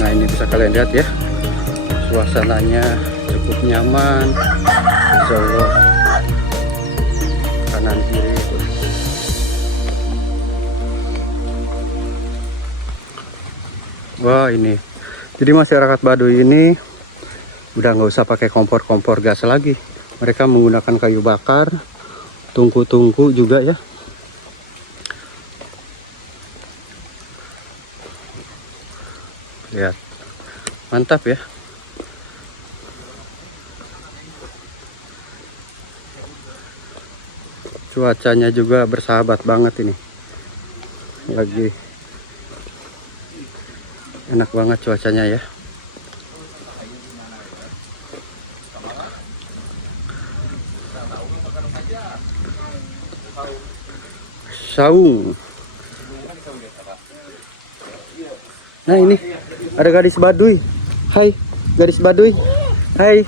Nah, ini bisa kalian lihat ya, suasananya cukup nyaman. Insya Allah kanan kiri itu. Wah, ini jadi masyarakat Baduy ini udah nggak usah pakai kompor gas lagi. Mereka menggunakan kayu bakar, tungku juga ya. Lihat, mantap ya. Cuacanya juga bersahabat banget ini. Lagi enak banget cuacanya ya. Saung. Nah, ini ada gadis Baduy. Hai, gadis Baduy. Hai.